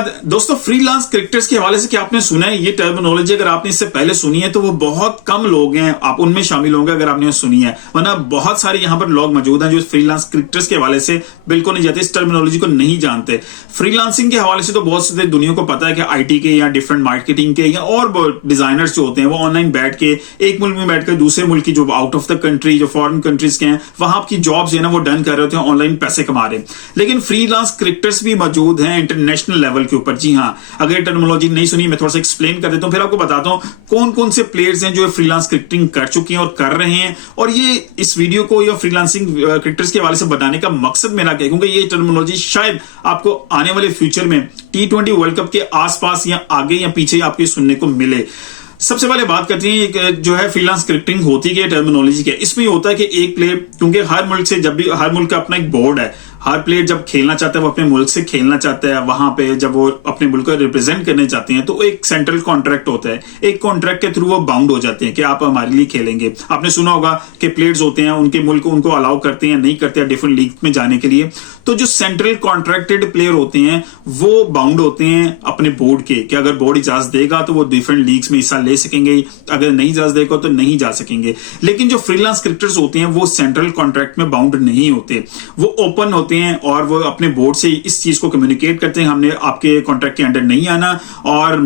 दोस्तों, freelance cricketers के हवाले से क्या आपने सुना है ये टर्मिनोलॉजी? अगर आपने इससे पहले सुनी है तो वो बहुत कम लोग हैं, आप उनमें शामिल होंगे अगर आपने सुनी है, वरना बहुत सारे यहाँ पर लोग मौजूद हैं जो फ्रीलांस क्रिकेटर्स के हवाले से बिल्कुल नहीं जानते, इस टर्मिनोलॉजी को नहीं जानते। फ्रीलांसिंग के हवाले से तो बहुत से दुनिया को पता है कि आईटी के या डिफरेंट मार्केटिंग के या और डिजाइनर्स जो होते हैं वो ऑनलाइन बैठ के एक मुल्क में बैठकर दूसरे मुल्क की जो आउट ऑफ द कंट्री जो फॉरेन कंट्रीज के हैं वहां की जॉब्स है ना वो डन कर रहे होते हैं, ऑनलाइन पैसे कमा रहे हैं। लेकिन फ्रीलांस क्रिकेटर्स भी मौजूद हैं इंटरनेशनल लेवल के ऊपर। जी हाँ, अगर टर्मिनोलॉजी नहीं सुनी मैं थोड़ा सा एक्सप्लेन कर देता हूं, फिर आपको बताता हूं कौन कौन से प्लेयर्स हैं जो फ्रीलांस क्रिकेटिंग कर चुके हैं और कर रहे हैं। और ये इस वीडियो को या फ्रीलांसिंग क्रिकेटर्स के हवाले से बताने का मकसद मेरा क्या है, क्योंकि ये टर्मिनोलॉजी शायद आपको आने वाले फ्यूचर में T20 वर्ल्ड कप के आसपास या आगे या पीछे आपको सुनने को मिले। सबसे पहले बात करते हैं जो है फ्रीलांस क्रिकेटिंग होती है टर्मिनोलॉजी के। इसमें होता है कि एक प्लेयर, क्योंकि हर मुल्क से जब भी हर मुल्क का अपना एक बोर्ड है, हर प्लेयर जब खेलना चाहता है वो अपने मुल्क से खेलना चाहता है, वहां पे जब वो अपने मुल्क को रिप्रेजेंट करने चाहते हैं तो एक सेंट्रल कॉन्ट्रैक्ट होता है, एक कॉन्ट्रैक्ट के थ्रू वो बाउंड हो जाते हैं कि आप हमारे लिए खेलेंगे। आपने सुना होगा कि प्लेयर्स होते हैं उनके मुल्क उनको अलाउ करते हैं नहीं करते हैं डिफरेंट लीग में जाने के लिए। तो जो सेंट्रल कॉन्ट्रैक्टेड प्लेयर होते हैं वो बाउंड होते हैं अपने बोर्ड के, कि अगर बोर्ड इजाजत देगा तो वो डिफरेंट लीग्स में हिस्सा ले सकेंगे, अगर नहीं इजाजत देगा तो नहीं जा सकेंगे। लेकिन जो फ्रीलांस क्रिकेटर्स होते हैं वो सेंट्रल कॉन्ट्रैक्ट में बाउंड नहीं होते, वो ओपन होते हैं और वो अपने बोर्ड से इस चीज को कम्युनिकेट करते हैं हमने आपके कॉन्ट्रैक्ट के अंडर नहीं आना। और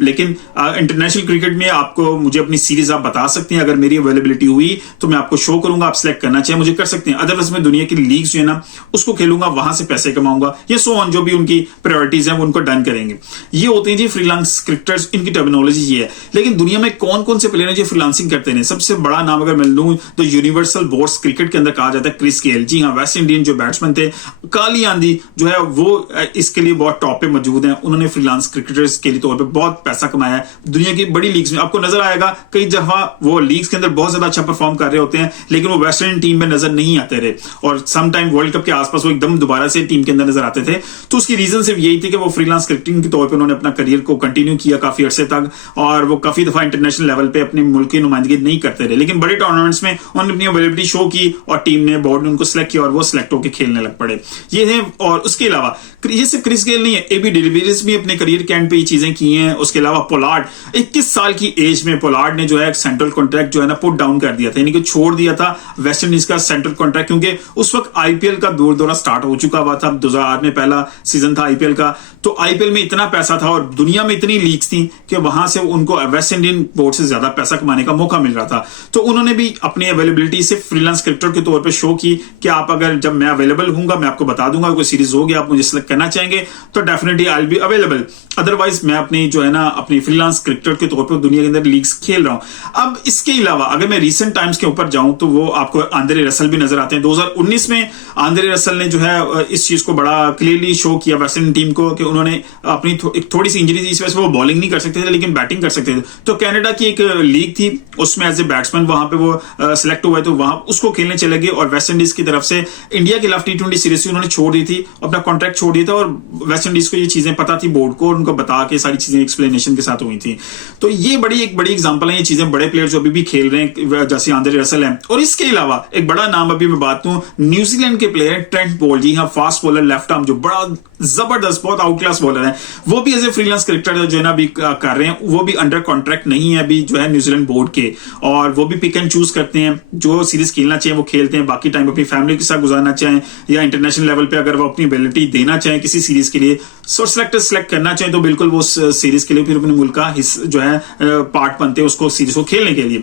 लेकिन इंटरनेशनल क्रिकेट में आपको मुझे अपनी सीरीज आप बता सकते हैं, अगर मेरी अवेलेबिलिटी हुई तो मैं आपको शो करूंगा, आप सिलेक्ट करना चाहिए मुझे कर सकते हैं। अदरवाइज मैं दुनिया की लीग्स जो है ना उसको खेलूंगा, वहां से पैसे कमाऊंगा, ये सो ऑन जो भी उनकी प्रायोरिटीज हैं वो उनको डन करेंगे। ये होते हैं जी फ्रीलांस क्रिकेटर्स, इनकी टर्मिनोलॉजी ये है। लेकिन दुनिया में कौन कौन से प्लेयर हैं जो फ्रीलांसिंग करते हैं? सबसे बड़ा नाम अगर मैं लूं तो यूनिवर्सल बोर्ड्स क्रिकेट के अंदर कहा जाता है क्रिस गेल। जी हाँ, वेस्ट इंडियन जो बैट्समैन थे, काली आंधी जो है वो इसके लिए बहुत टॉप पे मौजूद हैं। उन्होंने फ्रीलांस क्रिकेटर्स के लिए तौर पे बहुत पैसा कमाया है दुनिया की बड़ी लीग्स में। आपको नजर आएगा कई दफा वो लीग्स के अंदर बहुत ज्यादा अच्छा परफॉर्म कर रहे होते हैं लेकिन वो वेस्ट इंडियन टीम में नजर नहीं आते रहे, और सम टाइम वर्ल्ड कप के आसपास वो एकदम दोबारा से टीम के अंदर नजर आते थे। तो उसकी रीजन सिर्फ यही थी कि वो फ्रीलांस क्रिकेटिंग के तौर पर उन्होंने अपना करियर को कंटिन्यू किया काफी अरसे तक, और वो काफी दफा इंटरनेशनल लेवल पे अपने मुल्क की नुमाइंदगी नहीं करते रहे। लेकिन बड़े टूर्नामेंट्स में उन्होंने अपनी अवेलेबिलिटी शो की और टीम ने, बोर्ड ने उनको सिलेक्ट किया और वो सिलेक्ट होकर खेलने लग पड़े। ये है। और उसके अलावा ये सिर्फ क्रिस गेल नहीं है, एबी डिविलियर्स भी अपने करियर के एंड पे ये चीजें की हैं। उसके अलावा पोलार्ड 21 साल की एज में पोलार्ड ने जो है सेंट्रल कॉन्ट्रैक्ट जो है ना पुट डाउन कर दिया था, यानी कि छोड़ दिया था वेस्ट इंडीज का सेंट्रल कॉन्ट्रैक्ट, क्योंकि उस वक्त आईपीएल का दौर दौरा स्टार्ट हो चुका हुआ था। 2008 में पहला सीजन था आईपीएल का, तो आईपीएल में इतना पैसा था और दुनिया में इतनी लीग्स थी कि वहां से उनको वेस्ट इंडियन बोर्ड से ज्यादा पैसा कमाने का मौका मिल रहा था। तो उन्होंने भी अपनी अवेलेबिलिटी से फ्रीलांस क्रिकेटर के तौर पर शो की कि आप अगर जब मैं अवेलेबल हूंगा मैं आपको बता दूंगा, कोई सीरीज होगी आप मुझे सिलेक्ट करना चाहेंगे तो definitely I will be available, otherwise मैं अपनी जो है ना अपनी फ्रीलांस क्रिकेटर के तौर पर दुनिया के अंदर लीग्स खेल रहा हूं। अब इसके अलावा अगर मैं रीसेंट टाइम्स के ऊपर जाऊं तो वो आपको आंद्रे रसल भी नजर आते हैं। 2019 में आंद्रे रसल ने जो है इस चीज को बड़ा क्लियरली शो किया वेस्ट इंडीज टीम को कि उन्होंने अपनी एक थोड़ी सी इंजरी थी, इस वजह से वो बॉलिंग नहीं कर सकते थे लेकिन बैटिंग कर सकते थे। तो कनाडा की एक लीग थी उसमें एज ए बैट्समैन वहां पे वो सिलेक्ट हुए, तो वहां उसको खेलने चले गए और वेस्ट इंडीज की तरफ से इंडिया के खिलाफ T20 सीरीज उन्होंने छोड़ दी थी, अपना कॉन्ट्रैक्ट छोड़ दिया था, और वेस्ट इंडीज को ये चीजें पता थी, बोर्ड को उनको बता के सारी चीजें एक्सप्लेनेशन के साथ हुई थी। तो ये एक बड़ी एग्जांपल है, ये चीजें बड़े प्लेयर जो अभी भी खेल रहे हैं जैसे आंद्रे रसल है। और इसके अलावा एक बड़ा नाम अभी मैं बात करूं, न्यूजीलैंड के प्लेयर ट्रेंट बोल्ट, जी हाँ, फास्ट बॉलर, लेफ्ट आर्म, जो बड़ा जबरदस्त बहुत आउट क्लास बॉलर है, वो भी एज ए फ्रीलांस क्रिकेटर जो है ना अभी कर रहे हैं। वो भी अंडर कॉन्ट्रैक्ट नहीं है अभी जो है न्यूजीलैंड बोर्ड के, और वो भी पिक एंड चूज करते हैं, जो सीरीज खेलना चाहिए वो खेलते हैं, बाकी टाइम अपनी फैमिली के साथ गुजारना चाहें या इंटरनेशनल लेवल पे अगर वो अपनी एबिलिटी देना चाहें किसी सीरीज के लिए, सिलेक्ट करना चाहें तो बिल्कुल वो सीरीज के लिए फिर अपने मुल्क का जो है पार्ट बनते हैं उसको सीरीज को खेलने के लिए।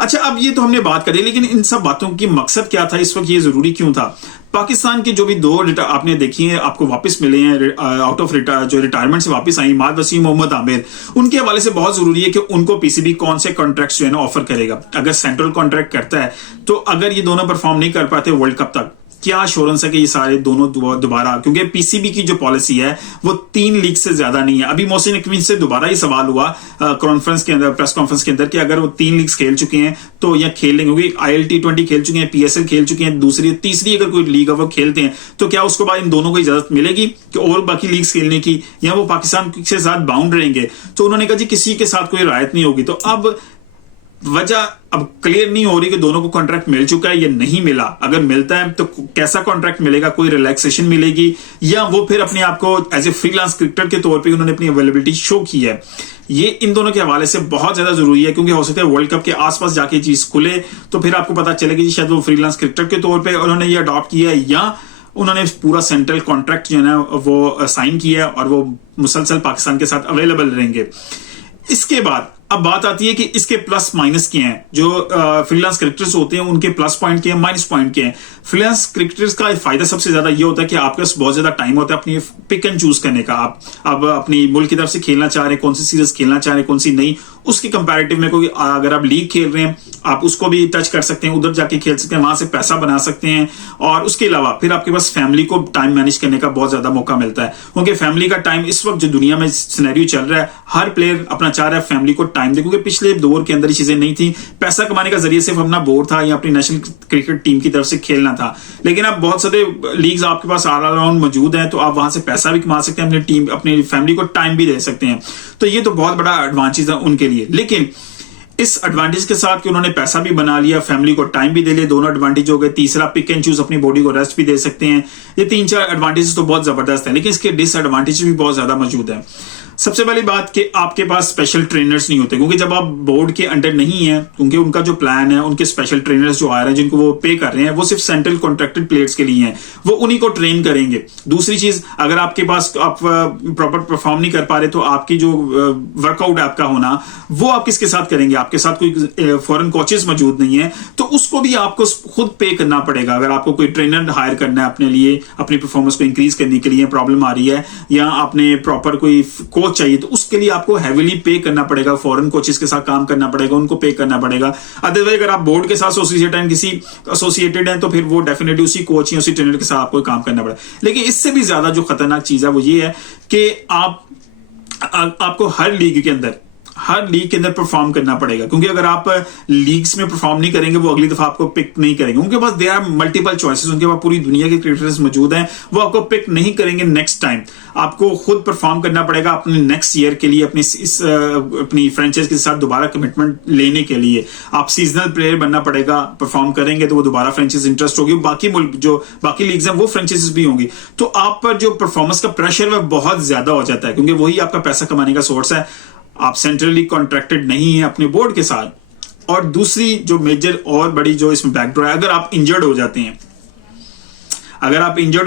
अच्छा, अब ये तो हमने बात करी, लेकिन इन सब बातों की मकसद क्या था, इस वक्त ये जरूरी क्यों था? पाकिस्तान के जो भी दो आपने देखी है आपको वापस मिले हैं आउट ऑफ जो रिटायरमेंट से वापस आई, इमाद वसीम, मोहम्मद आमिर, उनके हवाले से बहुत जरूरी है कि उनको पीसीबी कौन से कॉन्ट्रैक्ट जो है ना ऑफर करेगा। अगर सेंट्रल कॉन्ट्रैक्ट करता है तो अगर ये दोनों परफॉर्म नहीं कर पाते वर्ल्ड कप तक, क्या अश्योरेंस है कि ये सारे दोनों दोबारा, क्योंकि पीसीबी की जो पॉलिसी है वो 3 लीग से ज्यादा नहीं है। अभी मोहसिन नकवी से दोबारा ही सवाल हुआ कॉन्फ्रेंस के अंदर, प्रेस कॉन्फ्रेंस के अंदर, कि अगर वो 3 लीग्स खेल चुके हैं तो या खेल लेंगे, क्योंकि ILT20 खेल चुके हैं, PSL खेल चुके हैं, दूसरी तीसरी अगर कोई लीग वो खेलते हैं तो क्या उसके बाद इन दोनों को इजाजत मिलेगी कि और बाकी लीग्स खेलने की, या वो पाकिस्तान के साथ बाउंड रहेंगे? तो उन्होंने कहा जी किसी के साथ कोई रायत नहीं होगी। तो अब वजह अब क्लियर नहीं हो रही कि दोनों को कॉन्ट्रैक्ट मिल चुका है या नहीं मिला। अगर मिलता है तो कैसा कॉन्ट्रैक्ट मिलेगा, कोई रिलैक्सेशन मिलेगी या वो फिर अपने आप को एज ए फ्रीलांस क्रिकेटर के तौर पे उन्होंने अपनी अवेलेबिलिटी शो की है। ये इन दोनों के हवाले से बहुत ज्यादा जरूरी है, क्योंकि हो सकता है वर्ल्ड कप के आसपास जाके चीज खुले तो फिर आपको पता चलेगी शायद वो फ्रीलांस क्रिकेटर के तौर पर उन्होंने ये अडॉप्ट किया है या उन्होंने पूरा सेंट्रल कॉन्ट्रैक्ट जो है ना वो साइन किया है और वो मुसलसल पाकिस्तान के साथ अवेलेबल रहेंगे। इसके बाद अब बात आती है कि इसके प्लस माइनस क्या हैं। जो फ्रीलांस क्रिकेटर्स होते हैं उनके प्लस पॉइंट क्या है, माइनस पॉइंट क्या है। फ्रीलांस क्रिकेटर्स का फायदा सबसे ज्यादा ये होता है कि आपके पास बहुत ज्यादा टाइम होता है अपनी पिक एंड चूज करने का। आप अब अपनी मुल्क की तरफ से खेलना चाह रहे हैं, कौन सी सीरीज खेलना चाह रहे हैं, कौन सी नहीं, उसके कंपैरेटिव में कोई अगर आप लीग खेल रहे हैं आप उसको भी टच कर सकते हैं, उधर जाके खेल सकते हैं, वहां से पैसा बना सकते हैं। और उसके अलावा फिर आपके पास फैमिली को टाइम मैनेज करने का बहुत ज्यादा मौका मिलता है, क्योंकि फैमिली का टाइम इस वक्त जो दुनिया में सिनेरियो चल रहा है, हर प्लेयर अपना चाह रहा है फैमिली को टाइम दे, क्योंकि पिछले दौर के अंदर ये चीजें नहीं थी। पैसा कमाने का जरिए सिर्फ अपना बोर्ड था या अपनी नेशनल क्रिकेट टीम की तरफ से खेलना था, लेकिन अब बहुत सारे लीग्स आपके पास ऑल अराउंड मौजूद हैं, तो आप वहां से पैसा भी कमा सकते हैं, अपनी टीम अपनी फैमिली को टाइम भी दे सकते हैं। तो ये तो बहुत बड़ा एडवांटेज है उनके लिए। लेकिन इस एडवांटेज के साथ कि उन्होंने पैसा भी बना लिया, फैमिली को टाइम भी दे लिया, दोनों एडवांटेज हो गए। तीसरा, पिक एंड चूज, अपनी बॉडी को रेस्ट भी दे सकते हैं। ये 3-4 एडवांटेजेस तो बहुत जबरदस्त है, लेकिन इसके डिसएडवांटेज भी बहुत ज्यादा मौजूद है। सबसे पहली बात कि आपके पास स्पेशल ट्रेनर्स नहीं होते, क्योंकि जब आप बोर्ड के अंडर नहीं है, क्योंकि उनका जो प्लान है, उनके स्पेशल ट्रेनर्स जो आ रहे हैं जिनको वो पे कर रहे हैं, वो सिर्फ सेंट्रल कॉन्ट्रैक्टेड प्लेयर्स के लिए हैं, वो उन्हीं को ट्रेन करेंगे। दूसरी चीज, अगर आपके पास आप प्रॉपर परफॉर्म नहीं कर पा रहे तो आपकी जो वर्कआउट है आपका होना, वो आप किसके साथ करेंगे? आपके साथ कोई फॉरेन कोचेस मौजूद नहीं है, तो उसको भी आपको खुद पे करना पड़ेगा। अगर आपको कोई ट्रेनर हायर करना है अपने लिए, अपनी परफॉर्मेंस को इंक्रीज करने के लिए प्रॉब्लम आ रही है, या आपने प्रॉपर कोई कोच चाहिए, तो उसके लिए आपको हेवीली पे करना पड़ेगा, फॉरेन कोचेस के साथ काम करना पड़ेगा, उनको पे करना पड़ेगा। अदरवाइज अगर आप बोर्ड के साथ एसोसिएटेड हैं तो फिर वो डेफिनेटली उसी कोच या उसी ट्रेनर के साथ आपको काम करना पड़ेगा। लेकिन इससे भी ज्यादा जो खतरनाक चीज है वो ये है कि आपको हर लीग के अंदर परफॉर्म करना पड़ेगा, क्योंकि अगर आप लीग्स में परफॉर्म नहीं करेंगे वो अगली दफा आपको पिक नहीं करेंगे। उनके पास देयर आर मल्टीपल चॉइसेस, उनके पास पूरी दुनिया के क्रिकेटर्स मौजूद हैं, वो आपको पिक नहीं करेंगे नेक्स्ट टाइम। आपको खुद परफॉर्म करना पड़ेगा अपने नेक्स्ट ईयर के लिए, अपनी फ्रेंचाइज के साथ दोबारा कमिटमेंट लेने के लिए। आप सीजनल प्लेयर बनना पड़ेगा, परफॉर्म करेंगे तो वो दोबारा फ्रेंचाइज इंटरेस्ट होगी, बाकी लीग्स हैं वो फ्रेंचाइज भी होंगी। तो आप पर जो परफॉर्मेंस का प्रेशर है बहुत ज्यादा हो जाता है, क्योंकि वही आपका पैसा कमाने का सोर्स है। आप सेंट्रली कॉन्ट्रैक्टेड नहीं है अपने बोर्ड के साथ। और दूसरी जो मेजर और बड़ी जो इसमें बैकडोर है, अगर आप इंजर्ड हो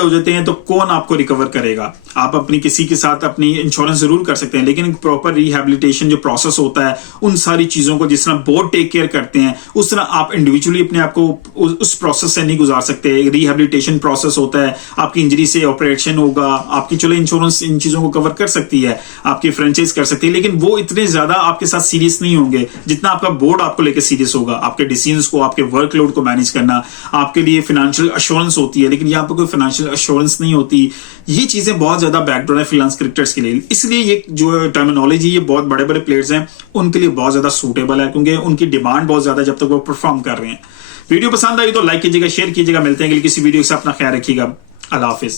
जाते हैं तो कौन आपको रिकवर करेगा? आप अपनी किसी के साथ अपनी इंश्योरेंस जरूर कर सकते हैं, लेकिन प्रॉपर रिहैबिलिटेशन जो प्रोसेस होता है, उन सारी चीजों को जिस तरह बोर्ड टेक केयर करते हैं उस तरह आप इंडिविजुअली अपने आप को उस प्रोसेस से नहीं गुजार सकते। रिहैबिलिटेशन प्रोसेस होता है, आपकी इंजरी से ऑपरेशन होगा, आपकी चलो इंश्योरेंस इन चीजों को कवर कर सकती है, आपकी फ्रेंचाइज कर सकती है, लेकिन वो इतने ज्यादा आपके साथ सीरियस नहीं होंगे जितना आपका बोर्ड आपको लेकर सीरियस होगा। आपके डिसीजंस को, आपके वर्कलोड को मैनेज करना, आपके लिए फाइनेंशियल एश्योरेंस होती है, लेकिन यहाँ पर कोई फाइनेंशियल एश्योरेंस नहीं होती। ये चीजें बहुत ज्यादा बैकडोर है फ्रीलांस क्रिकेटर्स के लिए। इसलिए ये जो टर्मिनोलॉजी, ये बहुत बड़े बड़े प्लेयर्स हैं उनके लिए बहुत ज्यादा सूटेबल है, क्योंकि उनकी डिमांड बहुत ज्यादा है जब तक वो परफॉर्म कर रहे हैं। वीडियो पसंद आई तो लाइक कीजिएगा, शेयर कीजिएगा। मिलते हैं किसी वीडियो से, अपना ख्याल रखिएगा। अल्लाह हाफिज।